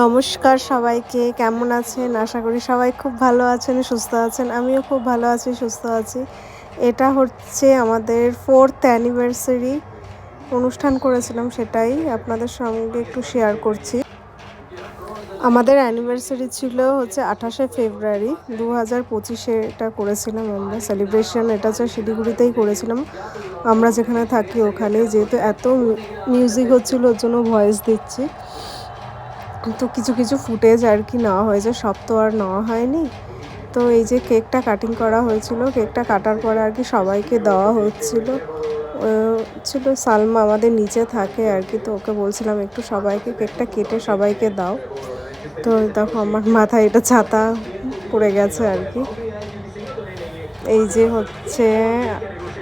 নমস্কার সবাইকে, কেমন আছেন? আশা করি সবাই খুব ভালো আছেন, সুস্থ আছেন। আমিও খুব ভালো আছি, সুস্থ আছি। এটা হচ্ছে আমাদের 4th অ্যানিভার্সারি অনুষ্ঠান করেছিলাম, সেটাই আপনাদের সঙ্গে একটু শেয়ার করছি। আমাদের অ্যানিভার্সারি ছিল হচ্ছে 28শে ফেব্রুয়ারি 2025-এ এটা করেছিলাম আমরা সেলিব্রেশন। এটা হচ্ছে শিলিগুড়িতেই করেছিলাম, আমরা যেখানে থাকি ওখানেই। যেহেতু এত মিউজিক হচ্ছিল ওর জন্য ভয়েস দিচ্ছি, তো কিছু কিছু ফুটেজ আর কি নেওয়া হয়েছে, সব তো আর নেওয়া হয়নি। তো এই যে কেকটা কাটিং করা হয়েছিল, কেকটা কাটার পরে আর কি সবাইকে দেওয়া হচ্ছিল। ছিল সালমা আমাদের নিচে থাকে আর কি, তো ওকে বলছিলাম একটু সবাইকে কেকটা কেটে সবাইকে দাও। তো দেখো আমার মাথায় এটা ছাতা পড়ে গেছে আর কি। এই যে হচ্ছে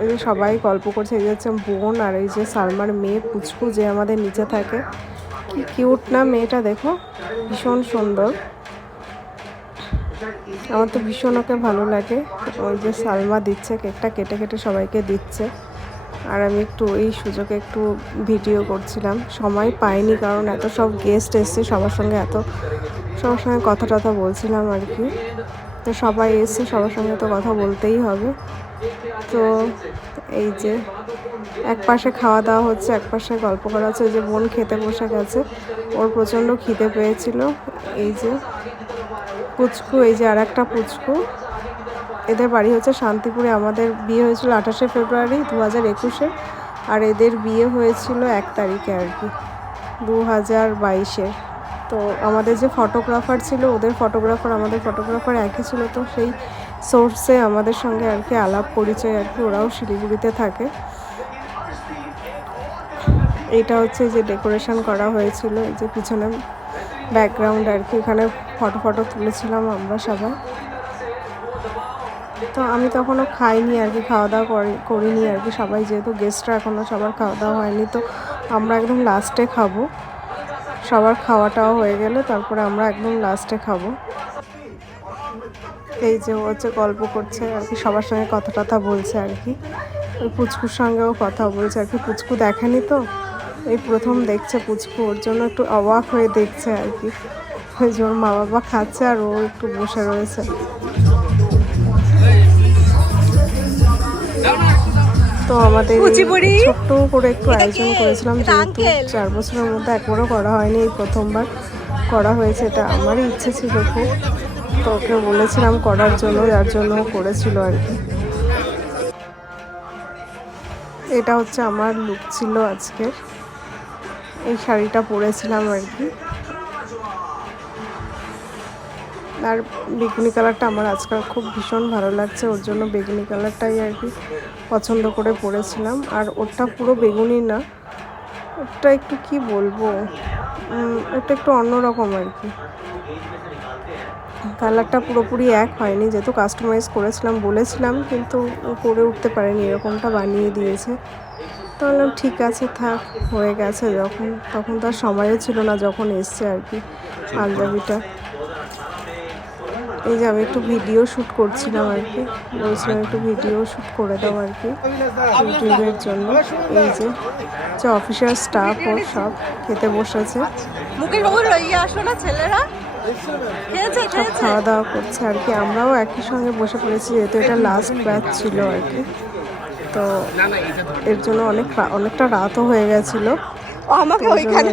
ওই যে সবাই গল্প করছে, এই যে হচ্ছে বোন আর এই যে সালমার মেয়ে পুচকু যে আমাদের নিচে থাকে। কি কিউট না মেয়েটা, দেখো ভীষণ সুন্দর। আমার তো ভীষণ ওকে ভালো লাগে। ওই যে সালমা দিচ্ছে কেকটা, কেটে কেটে সবাইকে দিচ্ছে। আর আমি একটু এই সুযোগে একটু ভিডিও করছিলাম, সময় পাইনি কারণ এত সব গেস্ট এসছে, সবার সঙ্গে কথা টথা বলছিলাম আর কি। তো সবাই এসছে, সবার সঙ্গে তো কথা বলতেই হবে। তো এই যে এক পাশে খাওয়া দাওয়া হচ্ছে, এক পাশে গল্প করা হচ্ছে। এই যে বোন খেতে বসে গেছে, ওর প্রচণ্ড খিদে পেয়েছিল। এই যে পুচকু, এই যে আর একটা পুচকু, এদের বাড়ি হচ্ছে শান্তিপুরে। আমাদের বিয়ে হয়েছিল 28শে ফেব্রুয়ারি 2021-এ, আর এদের বিয়ে হয়েছিল 1 তারিখে আর কি 2022-এর। তো আমাদের যে ফটোগ্রাফার ছিল, ওদের ফটোগ্রাফার আমাদের ফটোগ্রাফার একই ছিল। তো সেই সোর্সে আমাদের সঙ্গে আর কি আলাপ পরিচয় আর কি, ওরাও শিলিগুড়িতে থাকে। এইটা হচ্ছে যে ডেকোরেশন করা হয়েছিল, এই যে পিছনে ব্যাকগ্রাউন্ড আর কি, এখানে ফটো তুলেছিলাম আমরা সবাই। তো আমি তখনও খাইনি আর কি, খাওয়া দাওয়া করিনি আর কি। সবাই যেহেতু গেস্টরা এখনও সবার খাওয়া দাওয়া হয়নি, তো আমরা একদম লাস্টে খাবো। সবার খাওয়াটাও হয়ে গেলে তারপরে আমরা একদম লাস্টে খাবো। এই যে হচ্ছে গল্প করছে আর কি, সবার সঙ্গে কথা টথা বলছে আর কি। ওই পুচকুর সঙ্গেও কথা বলছে আর কি। পুচকু দেখেনি তো, এই প্রথম দেখছে পুচকু, ওর জন্য একটু অবাক হয়ে দেখছে আর কি। ওই যে ওর মা বাবা খাচ্ছে আর ও একটু বসে রয়েছে। তো আমাদের ছোট্ট করে একটু আয়োজন করেছিলাম, যেহেতু 4 বছরের মধ্যে একবারও করা হয়নি, এই প্রথমবার করা হয়েছে। এটা আমারই ইচ্ছে ছিল খুব, তো ওকে বলেছিলাম করার জন্য, যার জন্য করেছিল আর কি। এটা হচ্ছে আমার লুক ছিল আজকে, এই শাড়িটা পরেছিলাম আর কি। আর বেগুনি কালারটা আমার আজকাল খুব ভীষণ ভালো লাগছে, ওর জন্য বেগুনি কালারটাই আর কি পছন্দ করে পরেছিলাম। আর ওটা পুরো বেগুনি না, ওটা একটু কি বলবো, ওটা একটু অন্যরকম আর কি। কালারটা পুরোপুরি এক হয়নি, যেহেতু কাস্টমাইজ করেছিলাম বলেছিলাম, কিন্তু করে উঠতে পারেনি, এরকমটা বানিয়ে দিয়েছে। তো বললাম ঠিক আছে থাক, হয়ে গেছে যখন, তখন তার সময়ও ছিল না যখন এসছে আর কি পাঞ্জাবিটা। এই যে আমি একটু ভিডিও শ্যুট করছিলাম আর কি, বলছিলাম একটু ভিডিও শ্যুট করে দাও আর কি ইউটিউবের জন্য। এই যে অফিসিয়াল স্টাফ ও সব খেতে বসেছে, সব খাওয়া দাওয়া করছে আর কি। আমরাও একই সঙ্গে বসে পড়েছি, যেহেতু এটা লাস্ট ব্যাচ ছিল আর কি। তো এর জন্য অনেকটা রাতও হয়ে গেছিলো,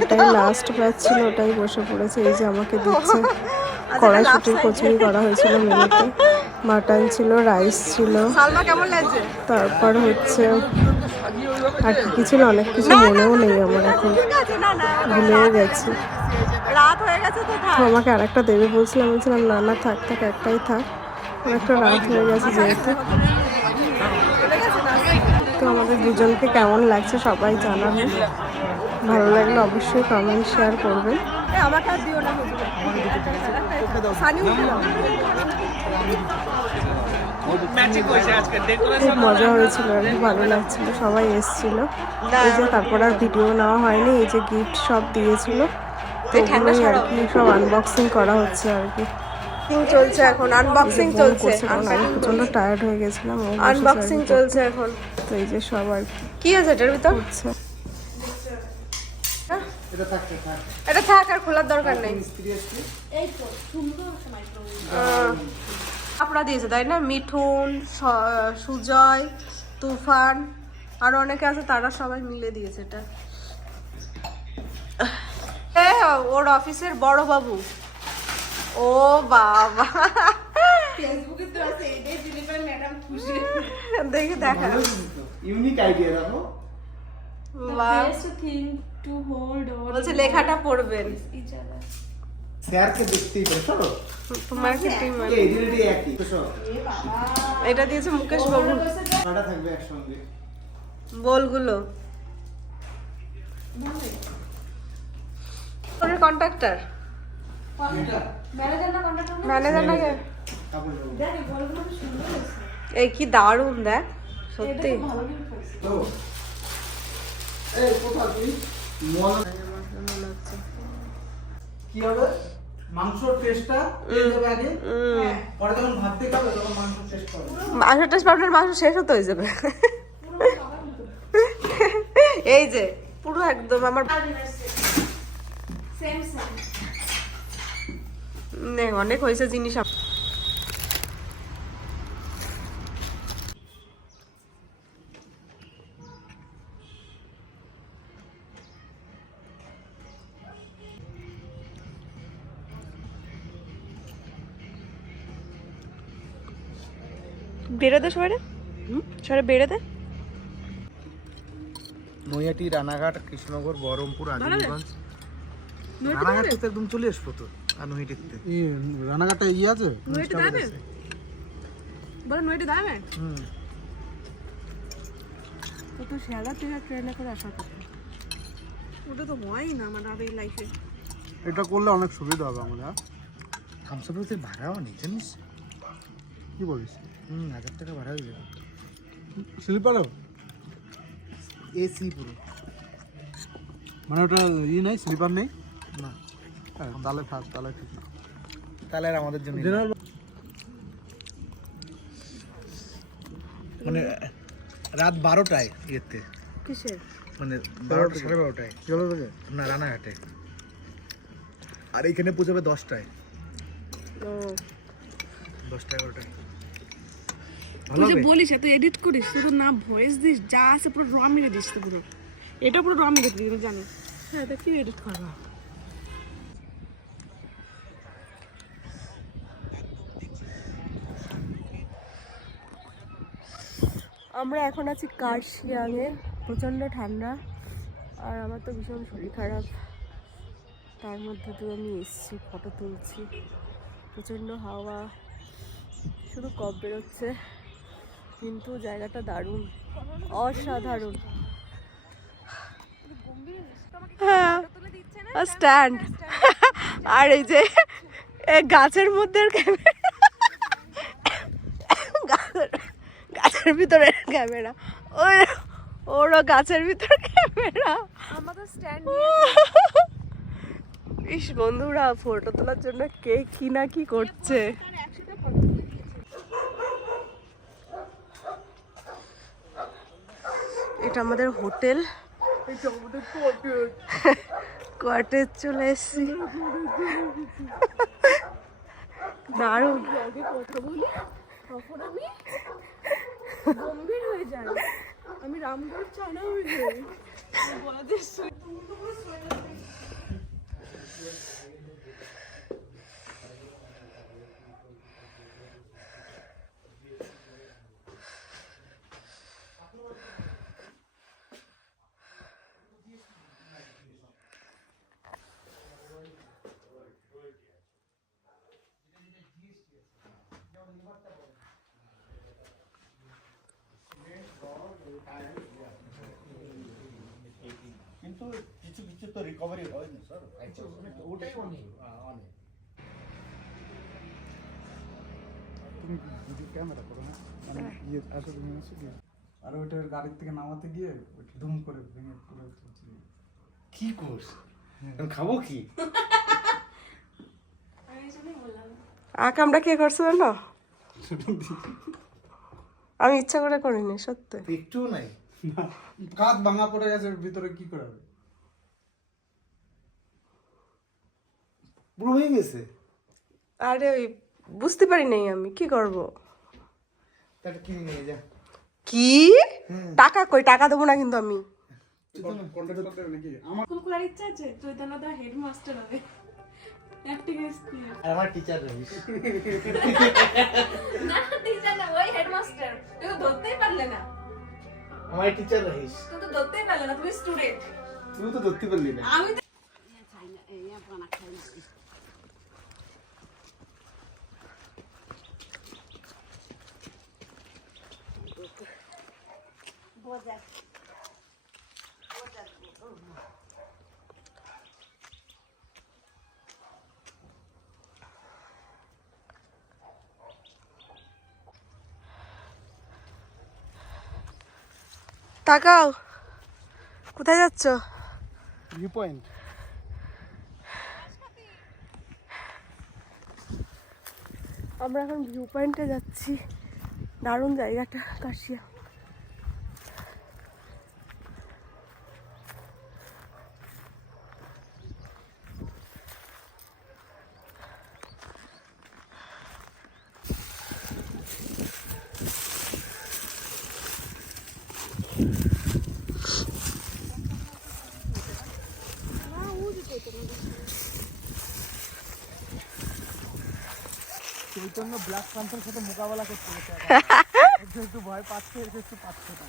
এটাই লাস্ট ব্যাচ ছিল, ওটাই বসে পড়েছে। এই যে আমাকে দিচ্ছে কড়াইশুটির কচুরি করা হয়েছিল মেনুতে, মাটন ছিল, রাইস ছিল, তারপর হচ্ছে আর কি ছিল, অনেক কিছু মনেও নেই আমার, এখন ভুলেও গেছি। তো আমাকে আরেকটা দেবে বলছিলাম না থাক একটাই থাক, অনেকটা রাত হয়ে গেছে যেহেতু। তো আমাদের দুজনকে কেমন লাগছে সবাই জানাবেন, ভালো লাগলে অবশ্যই কমেন্ট শেয়ার করবেন। খুব মজা হয়েছিল আর কি, ভালো লাগছিল, সবাই এসেছিল। এই যে তারপর আর ভিডিও নেওয়া হয়নি, এই যে গিফট সব দিয়েছিল, তো ওগুলোই আর কি সব আনবক্সিং করা হচ্ছে আর কি। চলছে এখন, আনবক্সিং চলছে, আমি প্রচন্ড টায়ার্ড হয়ে গেছিলাম, আনবক্সিং চলছে এখন। তো এই যে সব আর কি আছে এটার ভিতর হচ্ছে, এটা থাক, আর খোলার দরকার নেই। আপনারা দিয়েছে তাই না, মিঠুন, সুজয়, তুফান, আর অনেকে আছে, তারা সবাই মিলে দিয়েছে এটা। ওর অফিসের বড় বাবু। ও বাবা, ফেসবুকে তো আছে এই জিনিসটা, ম্যাডাম খুশি দেখে দেখা ইউনিক আইডিয়া দেখো। বলছে লেখাটা পড়বেন। স্যারকে দেখতেই পারো, চলো তোমার কি টিম এই দিনটি একই তো সব। এটা দিয়েছে মুকেশ বাবু, কটা থাকবে একসঙ্গে বলগুলো। ওর কন্ট্রাক্টর, ম্যানেজার না কে? এই কি দারুণ, দেখ সত্যি। তো এই কোথা তুই কি হবে, মাংসর টেস্টটা দেবে আগে, পরে যখন ভাত দিয়ে খাবে তখন মাংস টেস্ট করবে। মাংস টেস্ট পাউডার, মাংস শেষ হতে হয়ে যাবে। এই যে পুরো একদম আমার অনেক হয়েছে জিনিস। বেড়ে দে সবাই, সবাই বেড়ে দে। নৈহাটি, রানাঘাট, কৃষ্ণনগর, বহরমপুর, আজিমগঞ্জ। রানাঘাট থেকে একদম চলে আসবো তো, আর নৈহাটিতে রানাঘাটে ইয়ে আছে। নৈহাটি দাঁড়াবে, বলো নৈহাটি দাঁড়াবে। তো শিয়ালদা থেকে ট্রেনে করে আসার কথা, ওটা তো হয়ই না আমার আর এই লাইফে। এটা করলে অনেক সুবিধা হবে আমাদের। থামসাপের ভাড়াও নেই জানিস, কি বলিস? 1000 টাকা ভাড়া হয়ে যাবে। স্লিপারও এসি পুরো, মানে ওটা ই নাই, স্লিপার নেই না। তাহলে থাক, তাহলে ঠিক না, তাহলে আর আমাদের জন্য মানে রাত 12টায় ইয়েতে। কিসের? মানে 12টা, 12:30টায় না রানাঘাটে, আর এইখানে পৌঁছাবে 10টায়। ও 10টা 11টায়। তুই যে বলিস এত এডিট করিস, শুধু না ভয়েস দিস, যা আছে পুরো র মেরে দিস তো পুরো। এটা পুরো র মেরে দিস, জানো? হ্যাঁ, এটা কি এডিট করবা? আমরা এখন আছি কার্শিয়াংয়ে, প্রচণ্ড ঠান্ডা, আর আমার তো ভীষণ শরীর খারাপ। তার মধ্যে দিয়ে আমি এসেছি, ফটো তুলছি, প্রচণ্ড হাওয়া, শুধু কফ বেরোচ্ছে, কিন্তু জায়গাটা দারুণ, অসাধারণ। হ্যাঁ, স্ট্যান্ড, আর এই যে গাছের মধ্যে গাছের ভিতরে ক্যামেরা, ওরও গাছের ভিতরে ক্যামেরা। ইস বন্ধুরা, ফটো তোলার জন্য কে কি না কি করছে। এটা আমাদের হোটেল, কোয়ার্টার চলে এসেছি, দারুণ। কথা বলি তখন আমি গম্ভীর হয়ে যাই, আমি রামগড় চানা হয়ে যাই। কিন্তু কিছু কিছু তো রিকভারি হয় না স্যার, ওটাই অনেক। তুমি ভিডিও ক্যামেরা করো না, মানে ইয়ে আসো তুমি আসো কি, আর ওইটার গাড়ির থেকে নামাতে গিয়ে ওইটা ধুম করে ভেঙে পুরো কি করছ? আমি খাবো কি? আমরা কে করছো না, আমি ইচ্ছা করে করিনি, সত্যি একটু নাই, কাঁধ ভাঙা পড়ে গেছে, ভিতরে কি করে হবে? বুড়ো হয়ে গেছে। আরে ওই বুঝতে পারি নাই আমি, কি করব? তাহলে কিনে নিয়ে যা। কি টাকা কই? টাকা দেবো না কিন্তু আমি। স্কুল খোলার ইচ্ছা আছে, চৈতন্য দা হেডমাস্টার হবে। Acting school. আর আমার টিচার রহিস। না টিচার না, ওই হেডমাস্টার। তুই তো ধরতেই পারলে না। আমার টিচার রহিস। তুই তো ধরতেই পারলে না, তুমি স্টুডেন্ট। তুই তো ধরতে পারলি না। আমি তো তাকাও, কোথায় যাচ্ছ? View point. আমরা এখন ভিউ পয়েন্টে যাচ্ছি। দারুণ জায়গাটা, কাশিয়া। চৈতন্য ব্ল্যাক প্যান্থার সাথে মোকাবেলা করতে হচ্ছে। একটু ভয় পাচ্ছে, একটু পাচ্ছে না।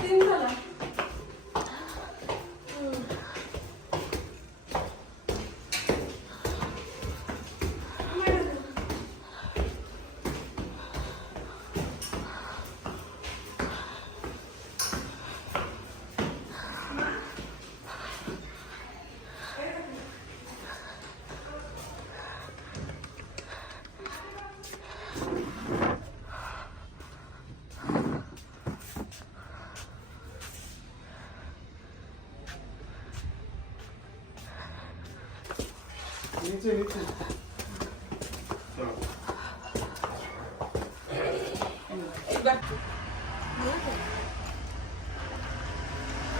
তিনতলা। নিচে নিচে।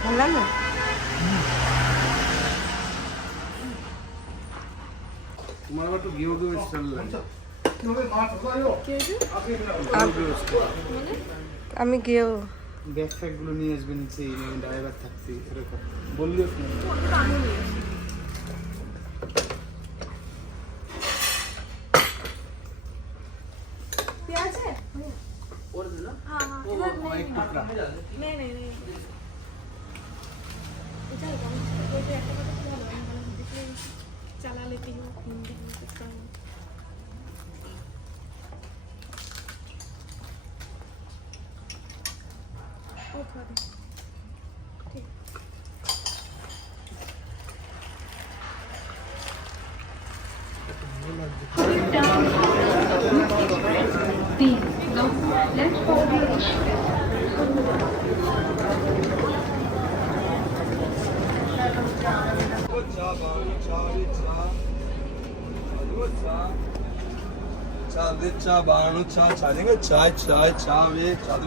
ভালো না? তোমার আবার তো গিয়ে গিয়ে চল লাগে। আমি গিয়েও ব্যাগ ফ্যাগগুলো নিয়ে আসবে নিচে, ড্রাইভার থাকছে এরকম বললি। प्याज है? और दिला हाँ हाँ वो एक टुकड़ा। नहीं नहीं नहीं इधर कौन कोई भी ऐसा करता है ना, मैं दिखे चला लेती हूँ हिंदी में करता हूँ। ओ थोड़ा दे। ठीक। 차, 내 차, 만원 차, 자네가 차, 왜, 차,